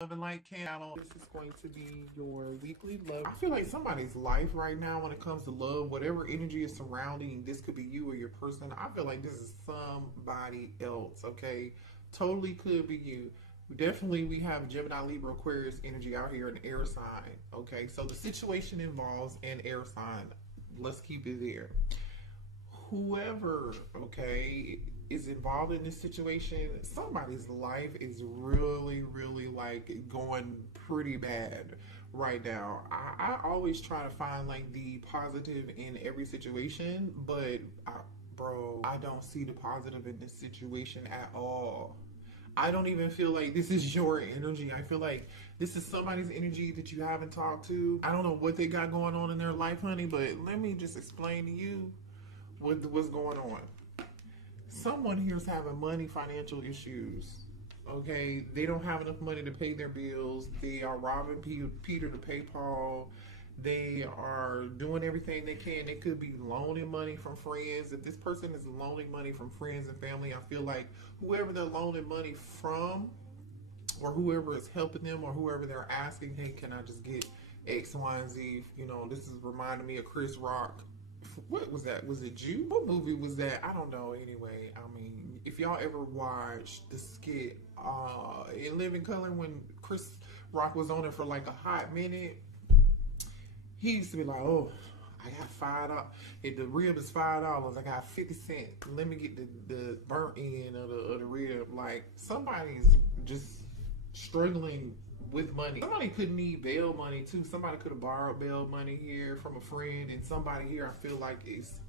Love and Light channel. This is going to be your weekly love. I feel like somebody's life right now when it comes to love, whatever energy is surrounding, this could be you or your person. I feel like this is somebody else, okay? Totally could be you. Definitely, we have Gemini, Libra, Aquarius energy out here, an air sign, okay? So the situation involves an air sign. Let's keep it there. Whoever, okay, is involved in this situation, somebody's life is really like going pretty bad right now. I always try to find like the positive in every situation, but bro, I don't see the positive in this situation at all. I don't even feel like this is your energy. I feel like this is somebody's energy that you haven't talked to. I don't know what they got going on in their life, honey, but let me just explain to you what's going on. Someone here's having money, financial issues. Okay, they don't have enough money to pay their bills. They are robbing Peter to pay Paul. They are doing everything they can. They could be loaning money from friends. If this person is loaning money from friends and family, I feel like whoever they're loaning money from, or whoever is helping them, or whoever they're asking, hey, can I just get X, Y, and Z? You know, this is reminding me of Chris Rock. What was that? Was it Jew? What movie was that? I don't know. Anyway, I mean, if y'all ever watched the skit in Living Color when Chris Rock was on it for like a hot minute, he used to be like, "Oh, I got $5. If the rib is $5, I got 50 cents. Let me get the burnt end of the rib." Like somebody's just struggling with money. Somebody could need bail money too. Somebody could have borrowed bail money here from a friend, and somebody here I feel like is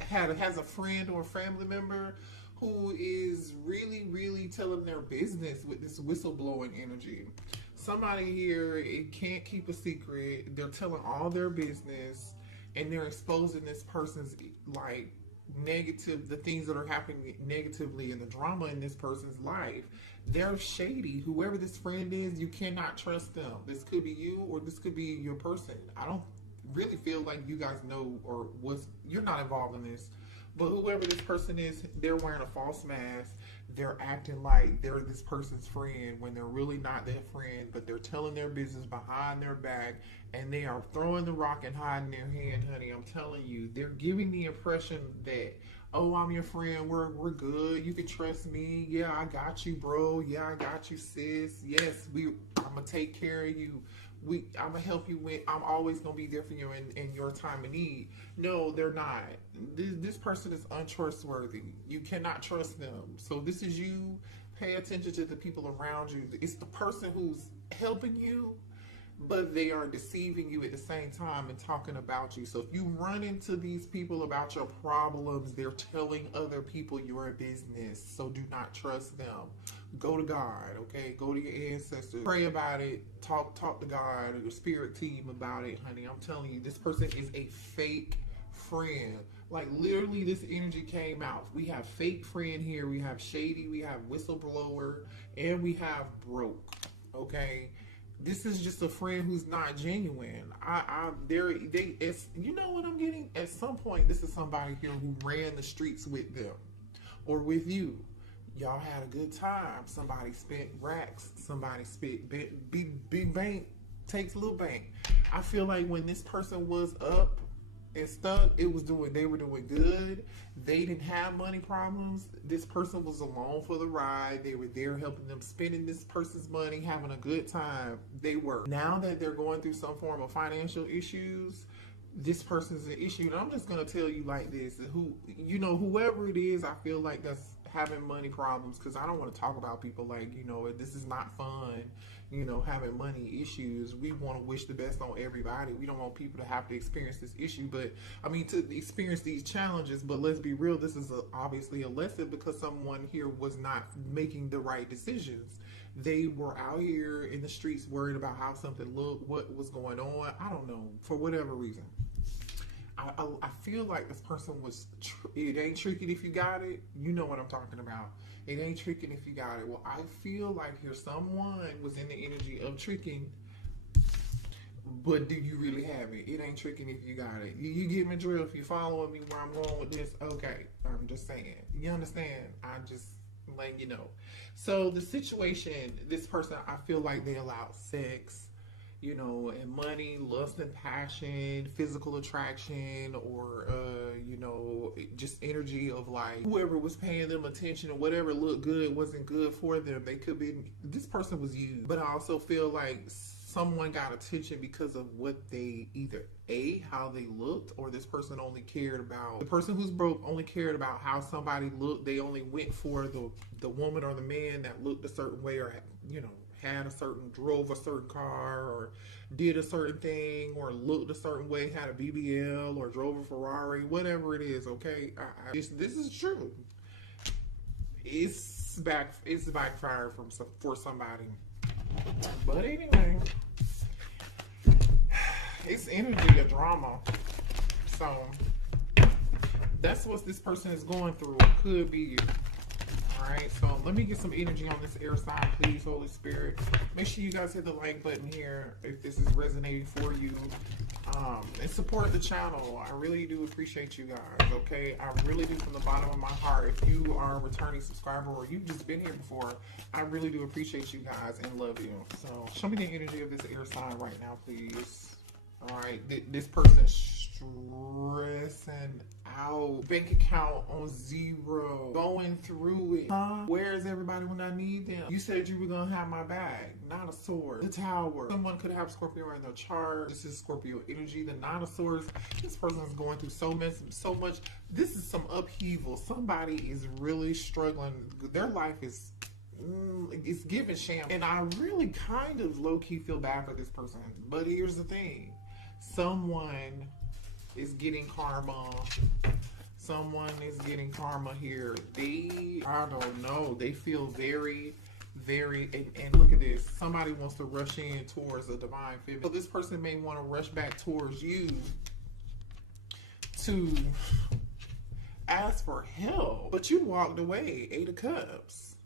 has a friend or a family member who is really telling their business with this whistleblowing energy. Somebody here, it can't keep a secret. They're telling all their business, and they're exposing this person's like negative, the things that are happening negatively and the drama in this person's life. They're shady. Whoever this friend is, you cannot trust them. This could be you or this could be your person. I don't really feel like you guys know or you're not involved in this. But whoever this person is, they're wearing a false mask. They're acting like they're this person's friend when they're really not their friend, but they're telling their business behind their back, and they are throwing the rock and hiding their hand, honey. I'm telling you, they're giving the impression that, oh, I'm your friend, we're good, you can trust me, yeah, I got you, bro, yeah, I got you, sis, yes, I'm gonna take care of you. I'm gonna help you I'm always gonna be there for you in your time of need. No, they're not. This person is untrustworthy. You cannot trust them. So this is you. Pay attention to the people around you. It's the person who's helping you, but they are deceiving you at the same time and talking about you. So if you run into these people about your problems, they're telling other people your business. So do not trust them. Go to God, okay? Go to your ancestors. Pray about it. Talk to God or your spirit team about it, honey. I'm telling you, this person is a fake friend. Like literally this energy came out. We have fake friend here. We have shady. We have whistleblower. And we have broke, okay? This is just a friend who's not genuine. You know what I'm getting? At some point, this is somebody here who ran the streets with them or with you. Y'all had a good time. Somebody spent racks. Somebody spent big bank takes little bank. I feel like when this person was up and stuck, they were doing good. They didn't have money problems. This person was along for the ride. They were there helping them, spending this person's money, having a good time. They were. Now that they're going through some form of financial issues, this person's an issue. And I'm just gonna tell you like this: whoever it is, I feel like that's having money problems, because I don't want to talk about people like, this is not fun, having money issues. We want to wish the best on everybody. We don't want people to have to experience this issue, but I mean, to experience these challenges. But let's be real, this is obviously a lesson, because someone here was not making the right decisions. They were out here in the streets worried about how something looked, what was going on. I don't know, for whatever reason. I feel like this person was, it ain't tricking if you got it. You know what I'm talking about. It ain't tricking if you got it. Well, I feel like here someone was in the energy of tricking, but do you really have it? It ain't tricking if you got it. You get my drill. If you following me where I'm going with this, okay. I'm just saying. You understand? letting you know. So the situation, this person, I feel like they allowed sex, you know, and money, lust and passion, physical attraction, or, you know, just energy of like whoever was paying them attention or whatever looked good wasn't good for them. They could be, this person was used. But I also feel like someone got attention because of what they either how they looked, or this person only cared about, the person who's broke only cared about how somebody looked. They only went for the woman or the man that looked a certain way, or, you know, had a certain, drove a certain car, or did a certain thing, or looked a certain way, had a BBL, or drove a Ferrari, whatever it is. Okay, this is true. It's backfired for somebody. But anyway, it's energy of drama. So that's what this person is going through. It could be you. Alright, so let me get some energy on this air sign, please, Holy Spirit. Make sure you guys hit the like button here if this is resonating for you. And support the channel. I really do appreciate you guys, okay? I really do, from the bottom of my heart. If you are a returning subscriber or you've just been here before, I really do appreciate you guys and love you. So show me the energy of this air sign right now, please. Alright, this person's stressing out. Bank account on 0. Going through it. Huh? Where is everybody when I need them? You said you were going to have my back. Nine of Swords. The Tower. Someone could have Scorpio in their chart. This is Scorpio energy. The Nine of Swords. This person is going through so much. This is some upheaval. Somebody is really struggling. Their life is... it's giving sham. And I really kind of low-key feel bad for this person. But here's the thing. Someone is getting karma. Someone is getting karma here. I don't know. They feel very, and look at this. Somebody wants to rush in towards a divine feminine. So this person may want to rush back towards you to ask for help. But you walked away. 8 of Cups.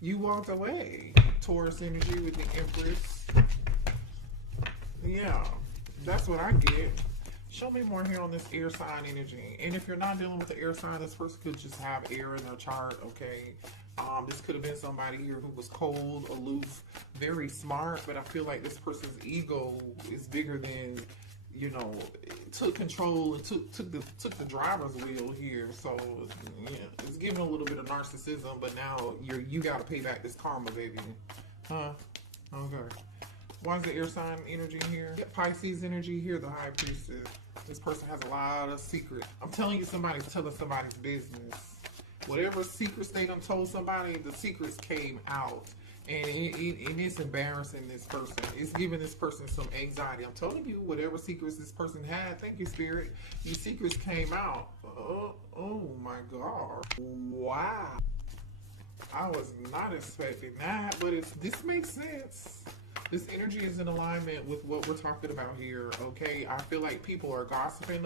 You walked away. Taurus energy with the Empress. Yeah. That's what I get. Show me more here on this air sign energy. And if you're not dealing with the air sign, this person could just have air in their chart, okay? This could have been somebody here who was cold, aloof, very smart, but I feel like this person's ego is bigger than, you know, took control and took the driver's wheel here. So yeah, it's giving a little bit of narcissism, but now you got to pay back this karma, baby. Huh? Okay. Why is the air sign energy here? Pisces energy here, the High Priestess. This person has a lot of secrets. I'm telling you, somebody's telling somebody's business. Whatever secrets they done told somebody, the secrets came out. And it's embarrassing this person. It's giving this person some anxiety. I'm telling you, whatever secrets this person had, thank you, Spirit, your secrets came out. Oh my God. Wow. I was not expecting that, but this makes sense. This energy is in alignment with what we're talking about here, okay? I feel like people are gossiping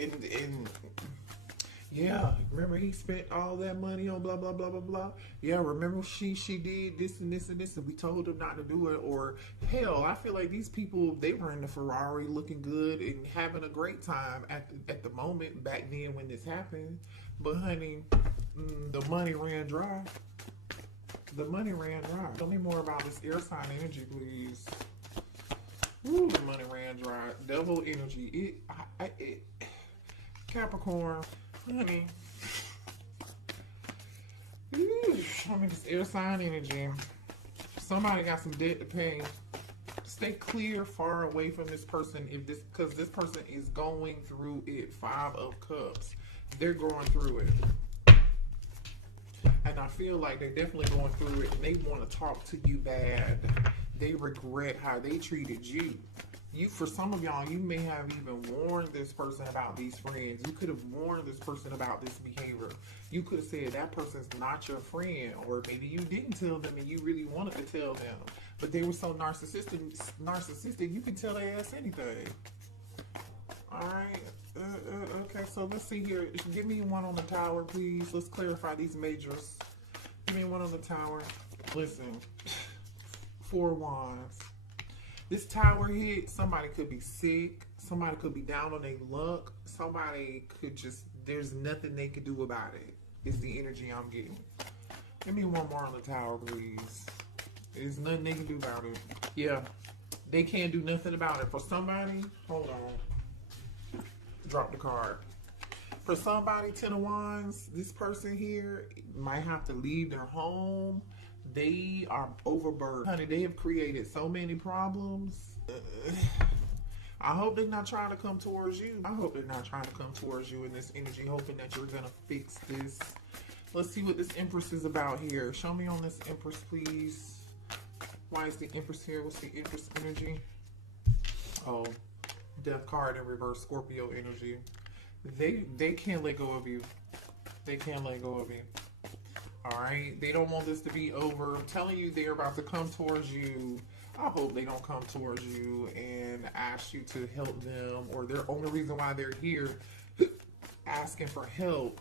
and yeah, remember he spent all that money on blah, blah, blah, blah, blah. Yeah, remember she did this and this and this, and we told them not to do it. Or hell, I feel like these people, they were in the Ferrari looking good and having a great time at the moment back then when this happened. But honey, the money ran dry. The money ran dry. Tell me more about this air sign energy, please. Ooh, the money ran dry. Devil energy. Capricorn, honey. Ooh, show me this air sign energy. Somebody got some debt to pay. Stay clear, far away from this person, because this person is going through it. 5 of Cups. They're going through it. And I feel like they're definitely going through it, and they want to talk to you bad. They regret how they treated you. For some of y'all, you may have even warned this person about these friends. You could have warned this person about this behavior. You could have said that person's not your friend, or maybe you didn't tell them and you really wanted to tell them. But they were so narcissistic, you could tell they asked anything. Alright. Okay, so let's see here. Give me one on the Tower, please. Let's clarify these majors. Give me one on the Tower. Listen. 4 Wands. This Tower hit, somebody could be sick. Somebody could be down on their luck. Somebody could just, there's nothing they could do about it. Is the energy I'm getting. Give me one more on the tower, please. There's nothing they can do about it. Yeah, they can't do nothing about it. For somebody, hold on. Drop the card. For somebody, Ten of Wands, this person here might have to leave their home. They are overburdened. Honey, they have created so many problems. I hope they're not trying to come towards you. I hope they're not trying to come towards you in this energy, hoping that you're going to fix this. Let's see what this Empress is about here. Show me on this Empress, please. Why is the Empress here? What's the Empress energy? Oh, Death card in reverse, Scorpio energy. They can't let go of you. They can't let go of you. All right? They don't want this to be over. I'm telling you, they're about to come towards you. I hope they don't come towards you and ask you to help them, or their only reason why they're here asking for help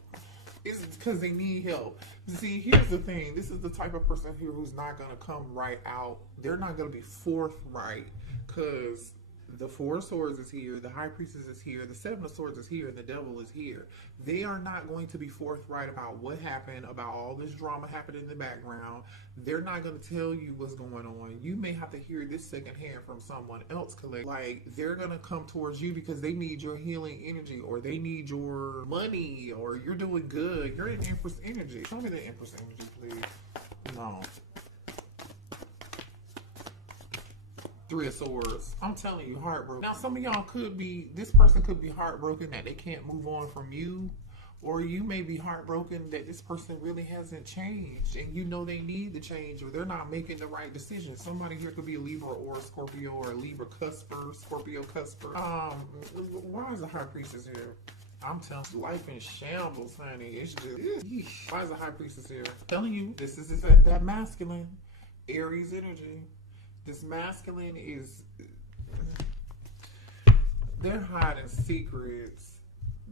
is because they need help. See, here's the thing. This is the type of person here who's not going to come right out. They're not going to be forthright, because the Four of Swords is here, the High Priestess is here, the Seven of Swords is here, and the Devil is here. They are not going to be forthright about what happened, about all this drama happening in the background. They're not going to tell you what's going on. You may have to hear this secondhand from someone else, collect. Like, they're going to come towards you because they need your healing energy, or they need your money, or you're doing good. You're in Empress energy. Show me the Empress energy, please. No. Three of Swords. I'm telling you, heartbroken. Now, some of y'all could be, this person could be heartbroken that they can't move on from you, or you may be heartbroken that this person really hasn't changed, and you know they need to change, or they're not making the right decision. Somebody here could be a Libra or a Scorpio, or a Libra cusper, Scorpio cusper. Why is the High Priestess here? I'm telling you, life in shambles, honey. It's just, why is the High Priestess here? I'm telling you, this is that masculine Aries energy. This masculine is, they're hiding secrets.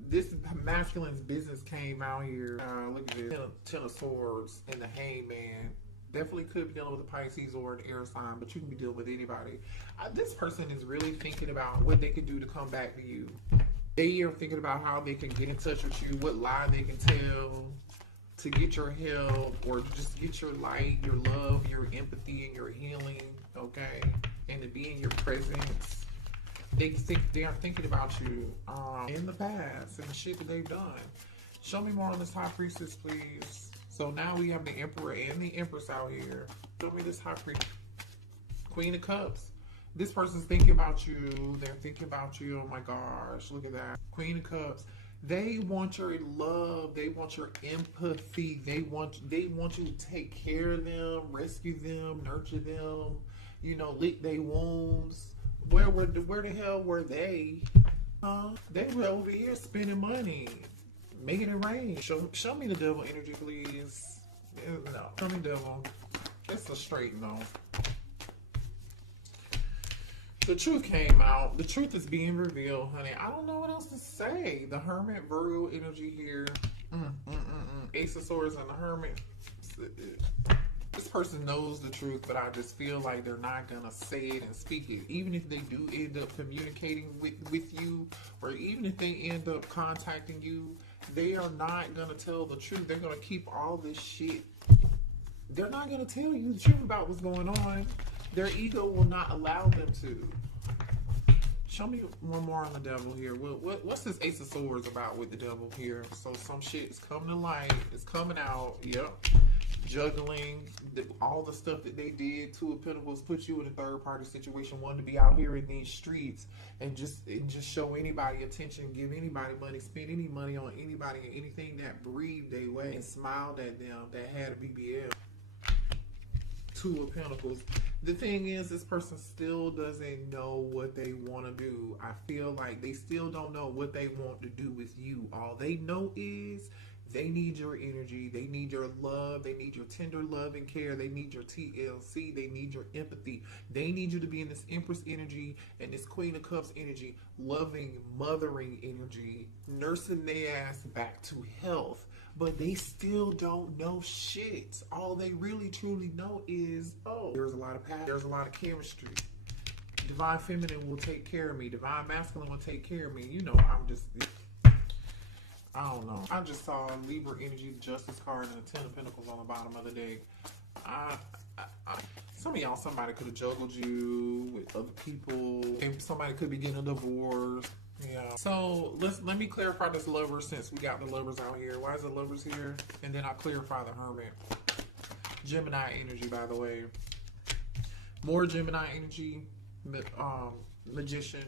This masculine's business came out here. Look at this, Ten of Swords and the Hangman. Definitely could be dealing with a Pisces or an air sign, but you can be dealing with anybody. This person is really thinking about what they can do to come back to you. They are thinking about how they can get in touch with you, what lie they can tell to get your help, or just get your light, your love, your empathy, and your healing, okay? And to be in your presence. They are thinking about you in the past and the shit that they've done. Show me more on this High Priestess, please. So now we have the Emperor and the Empress out here. Show me this High Priestess. Queen of Cups. This person's thinking about you. They're thinking about you. Oh my gosh, look at that. Queen of Cups. They want your love. They want your empathy. They want you to take care of them, rescue them, nurture them, you know, lick their wounds. Where the hell were they? They were over here spending money, making it rain. Show me the Devil energy, please. No, show me Devil. It's a straight no. The truth came out. The truth is being revealed, honey. I don't know what else to say. The Hermit, Virgo energy here. Ace of Swords and the Hermit. This person knows the truth, but I just feel like they're not going to say it and speak it. Even if they do end up communicating with you, or even if they end up contacting you, they are not going to tell the truth. They're going to keep all this shit. They're not going to tell you the truth about what's going on. Their ego will not allow them to. Show me one more on the Devil here. What's this Ace of Swords about with the Devil here? So some shit is coming to light. It's coming out. Yep. Juggling. All the stuff that they did. Two of Pentacles put you in a third party situation. Wanting to be out here in these streets and just show anybody attention. Give anybody money. Spend any money on anybody and anything that breathed their way and smiled at them that had a BBL. Two of Pentacles. The thing is, this person still doesn't know what they want to do. I feel like they still don't know what they want to do with you. All they know is they need your energy. They need your love. They need your tender love and care. They need your TLC. They need your empathy. They need you to be in this Empress energy and this Queen of Cups energy, loving, mothering energy, nursing their ass back to health. But they still don't know shit. All they really truly know is, oh, there's a lot of passion, there's a lot of chemistry. Divine Feminine will take care of me. Divine Masculine will take care of me. You know, I'm just, I don't know. I just saw Libra energy, Justice card, and the Ten of Pentacles on the bottom of the deck. Some of y'all, somebody could have juggled you with other people. And somebody could be getting a divorce. Yeah. So let me clarify this lover, since we got the lovers out here. Why is the lovers here? And then I'll clarify the hermit. Gemini energy, by the way. More Gemini energy, magician,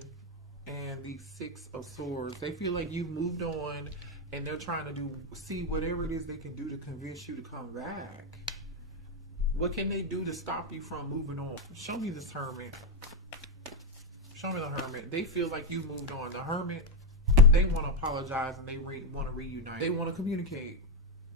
and the Six of Swords. They feel like you've moved on, and they're trying to see whatever it is they can do to convince you to come back. What can they do to stop you from moving on? Show me this hermit. Show me the hermit. They feel like you moved on. The hermit, they want to apologize and they want to reunite. They want to communicate.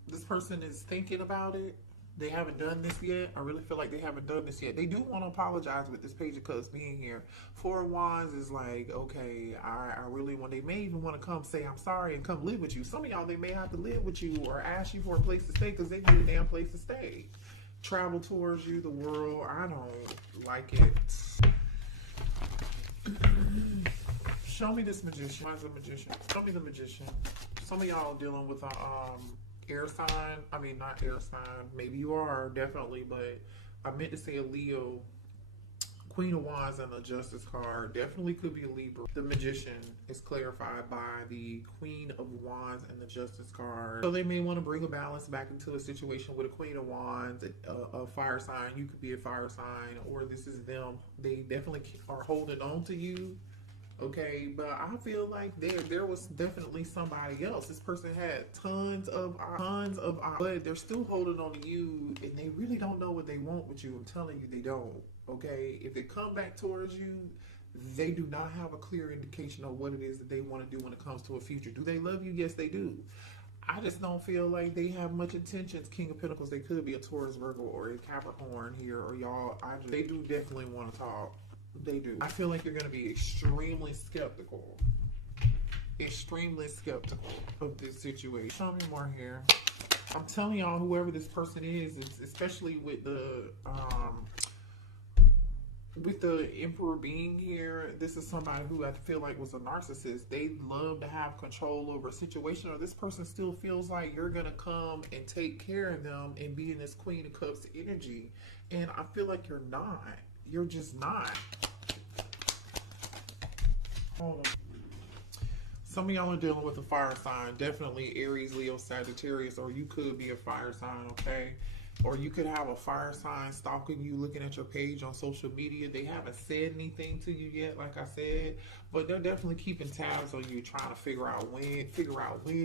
This person is thinking about it. They haven't done this yet. I really feel like they haven't done this yet. They do want to apologize with this Page of Cups being here. Four of Wands is like, okay, I really want. They may even want to come say I'm sorry and come live with you. Some of y'all, they may have to live with you or ask you for a place to stay because they need a damn place to stay. Travel towards you, the world. I don't like it. Show me this magician. Why is a magician? Show me the magician. Some of y'all dealing with a air sign. I mean, not air sign. Maybe you are, definitely, but I meant to say a Leo. Queen of Wands and the Justice card. Definitely could be a Libra. The magician is clarified by the Queen of Wands and the Justice card. So they may want to bring a balance back into a situation with a Queen of Wands, a fire sign. You could be a fire sign, or this is them. They definitely are holding on to you. Okay, but I feel like there was definitely somebody else. This person had tons of, but they're still holding on to you, and they really don't know what they want with you. I'm telling you, they don't. Okay, if they come back towards you, they do not have a clear indication of what it is that they want to do when it comes to a future. Do they love you? Yes, they do. I just don't feel like they have much intentions. King of Pentacles, they could be a Taurus, Virgo, or a Capricorn here, or y'all. They do definitely want to talk. They do. I feel like you're going to be extremely skeptical. Extremely skeptical of this situation. Show me more here. I'm telling y'all, whoever this person is, especially with the Emperor being here, this is somebody who I feel like was a narcissist. They love to have control over a situation, or this person still feels like you're going to come and take care of them and be in this Queen of Cups energy. And I feel like you're not. You're just not. Hold on. Some of y'all are dealing with a fire sign. Definitely Aries, Leo, Sagittarius, or you could be a fire sign, okay? Or you could have a fire sign stalking you, looking at your page on social media. They haven't said anything to you yet, like I said, but they're definitely keeping tabs on you, trying to figure out when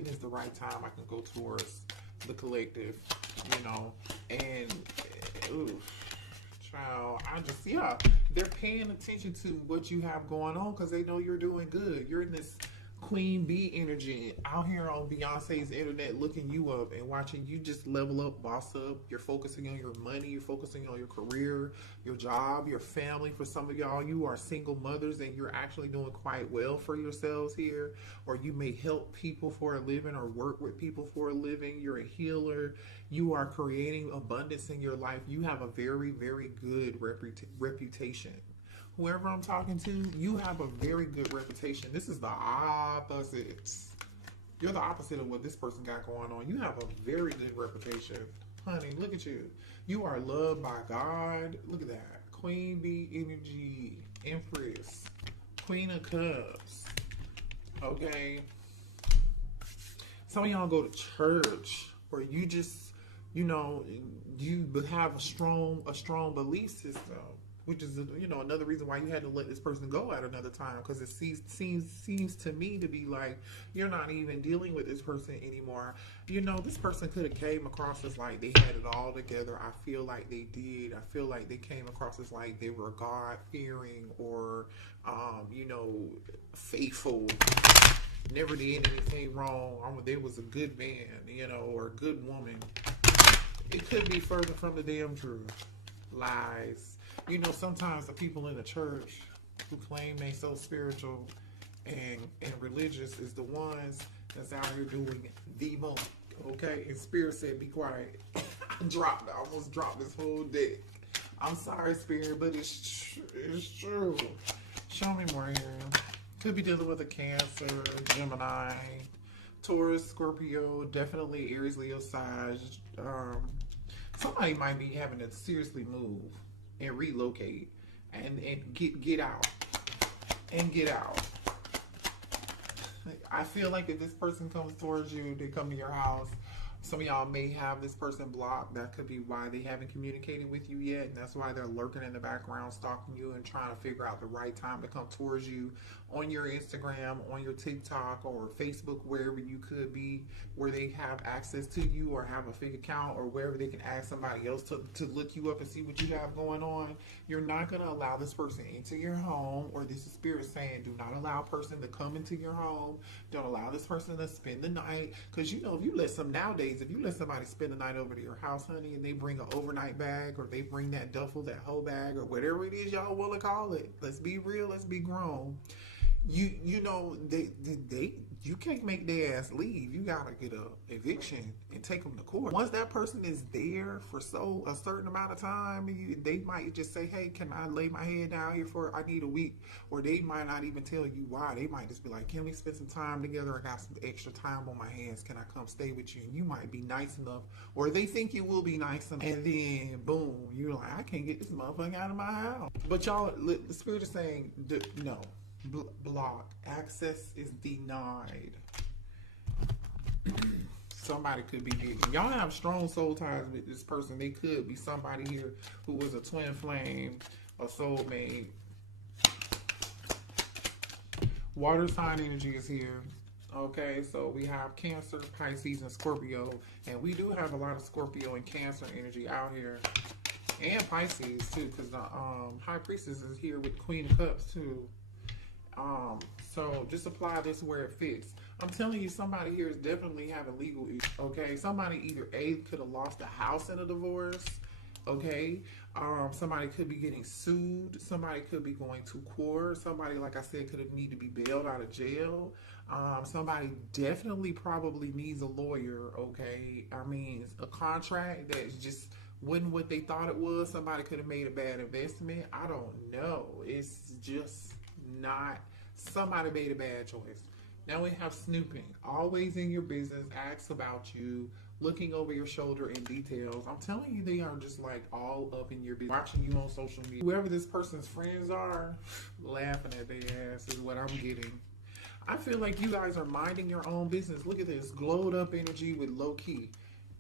is the right time I can go towards the collective, you know. And child, they're paying attention to what you have going on because they know you're doing good. You're in this Queen Bee energy out here on Beyonce's internet, looking you up and watching you just level up, boss up. You're focusing on your money, you're focusing on your career, your job, your family. For some of y'all, you are single mothers and you're actually doing quite well for yourselves here, or you may help people for a living or work with people for a living. You're a healer. You are creating abundance in your life. You have a very, very good reputation. Whoever I'm talking to, you have a very good reputation. This is the opposite. You're the opposite of what this person got going on. You have a very good reputation. Honey, look at you. You are loved by God. Look at that. Queen Bee energy, Empress, Queen of Cups. Okay. Some of y'all go to church, or you just, you have a strong belief system. Which is, another reason why you had to let this person go at another time. Because it seems to me to be like you're not even dealing with this person anymore. This person could have came across as like they had it all together. I feel like they did. I feel like they came across as like they were God-fearing or, faithful. Never did anything wrong. They was a good man, or a good woman. It could be further from the damn truth. Lies. Sometimes the people in the church who claim they so spiritual and religious is the ones that's out here doing the most. Okay? And Spirit said, be quiet. I almost dropped this whole deck. I'm sorry, Spirit, but it's true. Show me more here. Could be dealing with a Cancer, Gemini, Taurus, Scorpio, definitely Aries, Leo, Sag. Somebody might be having to seriously move and relocate and get out and get out. I feel like if this person comes towards you, they come to your house, some of y'all may have this person blocked. That could be why they haven't communicated with you yet, and that's why they're lurking in the background, stalking you and trying to figure out the right time to come towards you on your Instagram, on your TikTok, or Facebook, wherever you could be, where they have access to you or have a fake account, or wherever they can ask somebody else to look you up and see what you have going on. You're not going to allow this person into your home, or this is spirit saying, do not allow a person to come into your home. Don't allow this person to spend the night, because you know, if you let some nowadays, if you let somebody spend the night over to your house, honey, and they bring an overnight bag, or they bring that duffel, that whole bag, or whatever it is y'all want to call it, let's be real, let's be grown. You know, you can't make their ass leave. You gotta get a eviction and take them to court. Once that person is there for a certain amount of time, they might just say, hey, can I lay my head down here I need a week? Or they might not even tell you why. They might just be like, can we spend some time together? I got some extra time on my hands. Can I come stay with you? And you might be nice enough, or they think you will be nice enough, and then boom, you're like, I can't get this motherfucker out of my house. But y'all, the spirit is saying, no. Block. Access is denied. Somebody could be getting. Y'all have strong soul ties with this person. They could be somebody here who was a twin flame, a soulmate. Water sign energy is here. Okay, so we have Cancer, Pisces, and Scorpio. And we do have a lot of Scorpio and Cancer energy out here. And Pisces, too, because the High Priestess is here with Queen of Cups, too. So just apply this where it fits. I'm telling you, somebody here is definitely having legal issues. Okay, somebody either could have lost a house in a divorce. Okay, somebody could be getting sued. Somebody could be going to court. Somebody, like I said, could need to be bailed out of jail. Somebody definitely probably needs a lawyer. Okay, I mean, a contract that just wasn't what they thought it was. Somebody could have made a bad investment. I don't know. It's just not. Somebody made a bad choice. Now we have snooping. Always in your business, asks about you, looking over your shoulder in details. I'm telling you, they are just like all up in your business, watching you on social media. Whoever this person's friends are, laughing at their ass is what I'm getting. I feel like you guys are minding your own business. Look at this, glowed up energy with low key.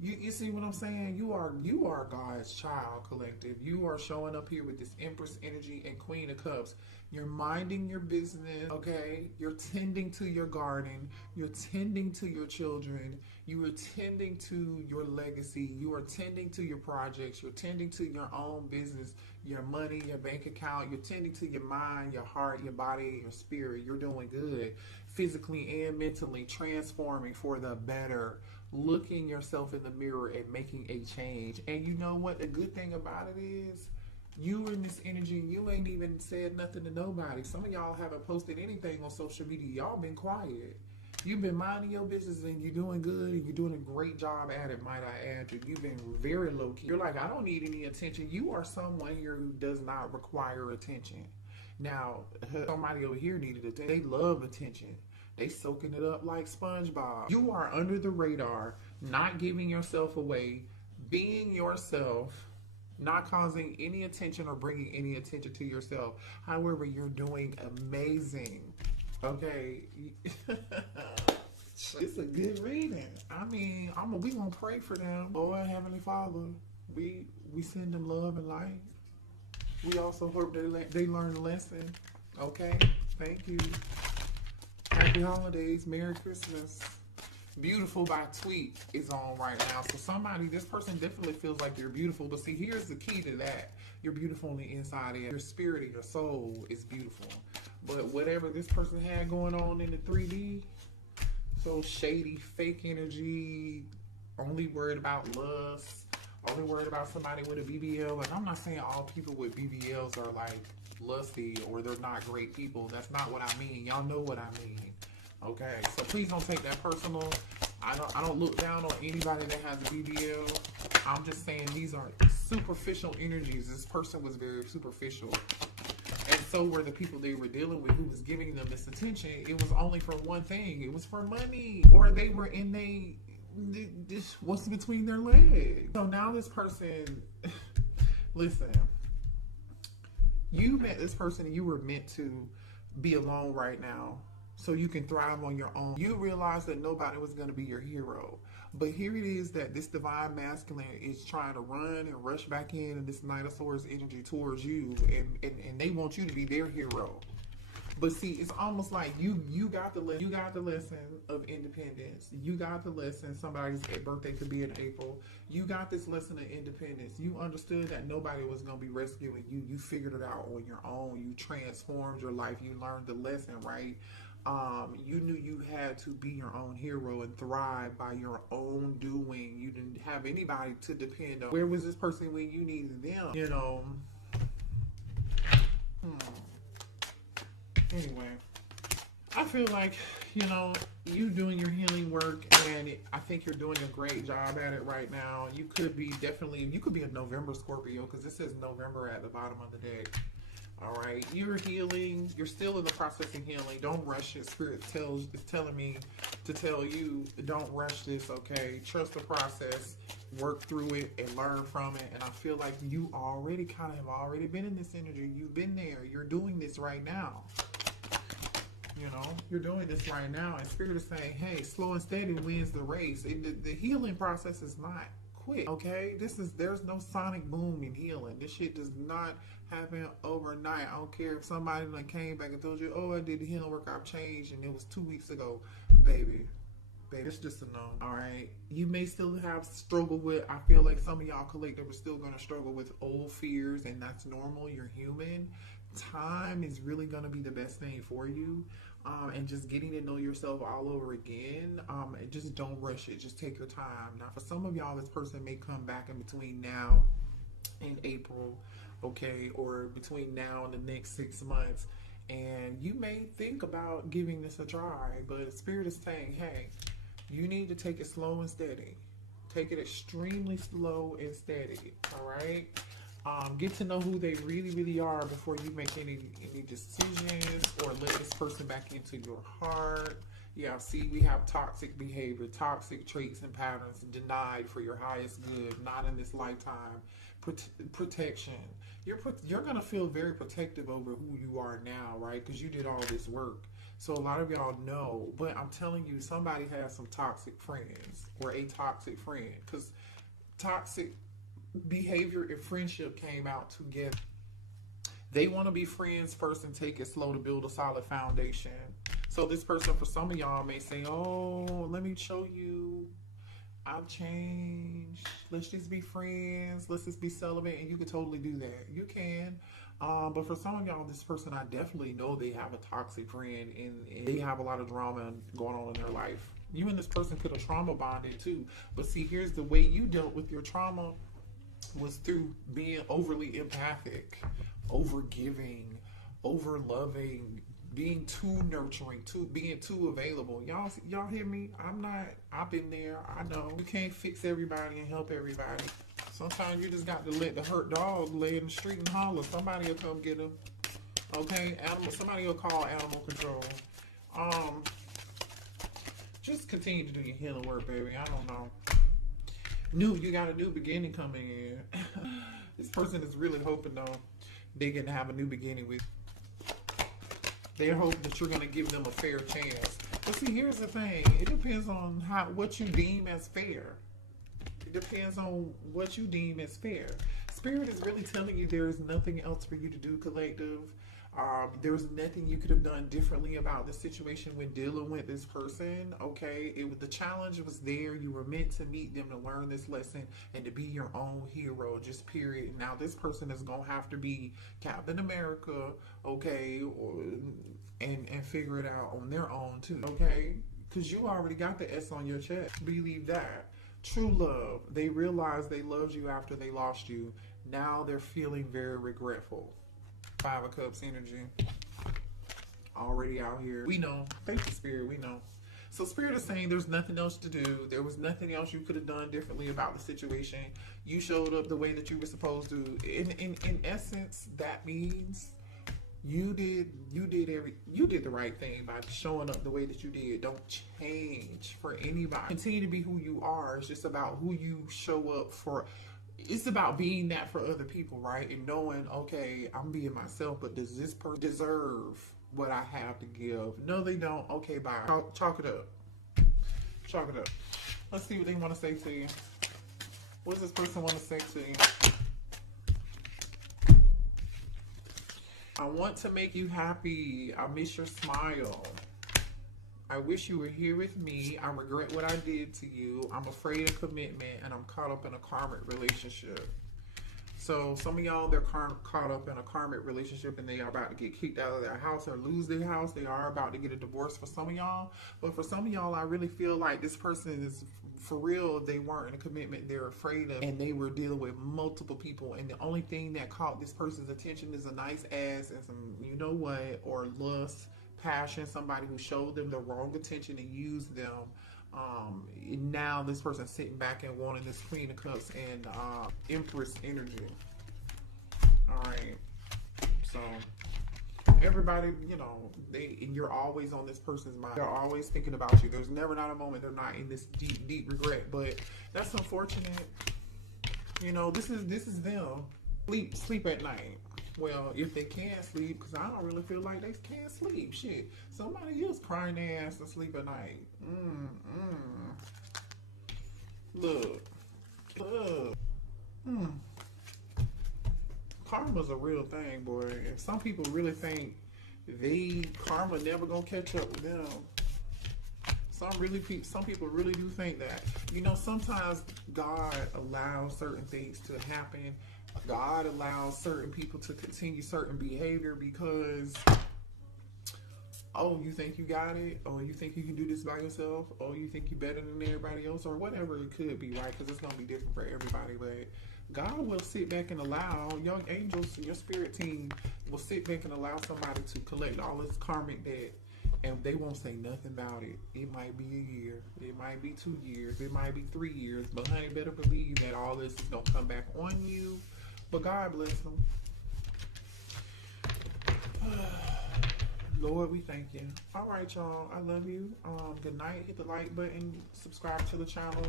You see what I'm saying? You are God's child collective. You are showing up here with this Empress energy and Queen of Cups. You're minding your business, okay? You're tending to your garden. You're tending to your children. You are tending to your legacy. You are tending to your projects. You're tending to your own business, your money, your bank account. You're tending to your mind, your heart, your body, your spirit. You're doing good physically and mentally, transforming for the better. Looking yourself in the mirror and making a change. And you know what? The good thing about it is, you in this energy, you ain't even said nothing to nobody. Some of y'all haven't posted anything on social media. Y'all been quiet. You've been minding your business and you're doing good and you're doing a great job at it, might I add. You've been very low key. You're like, I don't need any attention. You are someone here who does not require attention. Now, somebody over here needed attention. They love attention. They soaking it up like SpongeBob. You are under the radar, not giving yourself away, being yourself, not causing any attention or bringing any attention to yourself. However, you're doing amazing. Okay. It's a good reading. I mean, we gonna pray for them. Lord Heavenly Father, we send them love and light. We also hope they learn a lesson. Okay? Thank you. Happy holidays. Merry Christmas. Beautiful by Tweet is on right now. So this person definitely feels like you're beautiful. But see, here's the key to that. You're beautiful on the inside and your spirit and your soul is beautiful. But whatever this person had going on in the 3D, so shady, fake energy, only worried about lust, only worried about somebody with a BBL. Like, I'm not saying all people with BBLs are like lusty or they're not great people. That's not what I mean. Y'all know what I mean. Okay, so please don't take that personal. I don't look down on anybody that has a BBL. I'm just saying these are superficial energies. This person was very superficial. And so were the people they were dealing with who was giving them this attention. It was only for one thing. It was for money. Or they were in this what's between their legs. So now this person, listen, you met this person and you were meant to be alone right now so you can thrive on your own. You realize that nobody was going to be your hero. But here it is that this divine masculine is trying to run and rush back in this Knight of Swords energy towards you, and they want you to be their hero. But see, it's almost like you got the lesson of independence. You got the lesson. Somebody's birthday could be in April. You got this lesson of independence. You understood that nobody was going to be rescuing you. You figured it out on your own. You transformed your life. You learned the lesson, right? You knew you had to be your own hero and thrive by your own doing. You didn't have anybody to depend on. Where was this person when you needed them? You know. Anyway, I feel like, you know, you doing your healing work, and I think you're doing a great job at it right now. You could be you could be a November Scorpio, because this says November at the bottom of the deck. All right, you're healing. You're still in the process of healing. Don't rush it. Spirit is telling me to tell you, don't rush this, okay? Trust the process, work through it, and learn from it. And I feel like you already have already been in this energy. You've been there. You're doing this right now. You know, you're doing this right now. And Spirit is saying, hey, slow and steady wins the race. The healing process is not quick, okay? There's no sonic boom in healing. This shit does not happen overnight. I don't care if somebody like came back and told you, oh, I did the healing work, I've changed, and it was 2 weeks ago. Baby, it's just a no. All right, you may still have struggle with, I feel like some of y'all collective are still going to struggle with old fears, and that's normal. You're human. Time is really going to be the best thing for you. And just getting to know yourself all over again. And just don't rush it. Just take your time. Now, for some of y'all, this person may come back in between now and April, okay, or between now and the next 6 months, and you may think about giving this a try. But Spirit is saying, hey, you need to take it slow and steady. Take it extremely slow and steady. All right. Get to know who they really, really are before you make any decisions or let this person back into your heart. Yeah, see, we have toxic behavior, toxic traits and patterns denied for your highest good, not in this lifetime. Protection. You're going to feel very protective over who you are now, right? Because you did all this work. So a lot of y'all know, but I'm telling you, somebody has some toxic friends or a toxic friend, because toxic behavior and friendship came out together. They want to be friends first and take it slow to build a solid foundation. So this person, for some of y'all, may say, oh, let me show you I've changed. Let's just be friends. Let's just be celibate. And you can totally do that. You can. But for some of y'all, this person, I definitely know they have a toxic friend, and they have a lot of drama going on in their life. You and this person could have trauma bonded too. But see, here's the way you dealt with your trauma was through being overly empathic, over giving, over loving, being too nurturing, being too available. Y'all hear me? I've been there. I know. You can't fix everybody and help everybody. Sometimes you just got to let the hurt dog lay in the street and holler. Somebody will come get him. Okay? Somebody will call animal control. Just continue to do your healing work, baby. I don't know. You got a new beginning coming in. This person is really hoping, though, they're going to have a new beginning with you. They're hoping that you're going to give them a fair chance. But see, here's the thing. It depends on what you deem as fair. It depends on what you deem as fair. Spirit is really telling you there is nothing else for you to do, collective. There's nothing you could have done differently about the situation when dealing with this person, okay? The challenge was there. You were meant to meet them to learn this lesson and to be your own hero, just period. Now, this person is going to have to be Captain America, okay, and figure it out on their own, too, okay? Because you already got the S on your chest. Believe that. True love. They realized they loved you after they lost you. Now they're feeling very regretful. 5 of Cups energy. Already out here. We know. Thank you, Spirit. We know. So Spirit is saying there's nothing else to do. There was nothing else you could have done differently about the situation. You showed up the way that you were supposed to. In essence, that means You did the right thing by showing up the way that you did. Don't change for anybody. Continue to be who you are. It's just about who you show up for. It's about being that for other people, right? And knowing, okay, I'm being myself, but does this person deserve what I have to give? No, they don't. Okay, bye. Chalk it up. Chalk it up. Let's see what they want to say to you. What does this person want to say to you? I want to make you happy. I miss your smile. I wish you were here with me. I regret what I did to you. I'm afraid of commitment, and I'm caught up in a karmic relationship. So some of y'all, they're caught up in a karmic relationship, and they are about to get kicked out of their house or lose their house. They are about to get a divorce for some of y'all. But for some of y'all, I really feel like this person is, for real, they weren't in a commitment. They're afraid of, and they were dealing with multiple people. And the only thing that caught this person's attention is a nice ass and some, you know what, or lust, passion, somebody who showed them the wrong attention and used them. Now this person's sitting back and wanting this Queen of Cups and Empress energy. All right. So everybody, you know, you're always on this person's mind. They're always thinking about you. There's never not a moment they're not in this deep, deep regret. But that's unfortunate. You know, this is them. Sleep at night. Well, if they can't sleep, because I don't really feel like they can't sleep. Shit, somebody else crying their ass to sleep at night. Look. Karma's a real thing, boy. And some people really think karma never gonna catch up with them. Some people really do think that. You know, sometimes God allows certain things to happen. God allows certain people to continue certain behavior because, oh, you think you got it? Oh, you think you can do this by yourself? Oh, you think you're better than everybody else? Or whatever it could be, right? Because it's going to be different for everybody. But God will sit back and allow, young angels, your spirit team will sit back and allow somebody to collect all this karmic debt. And they won't say nothing about it. It might be a year. It might be 2 years. It might be 3 years. But honey, better believe that all this is going to come back on you. But God bless them. Lord, we thank you. All right, y'all. I love you. Good night. Hit the like button. Subscribe to the channel.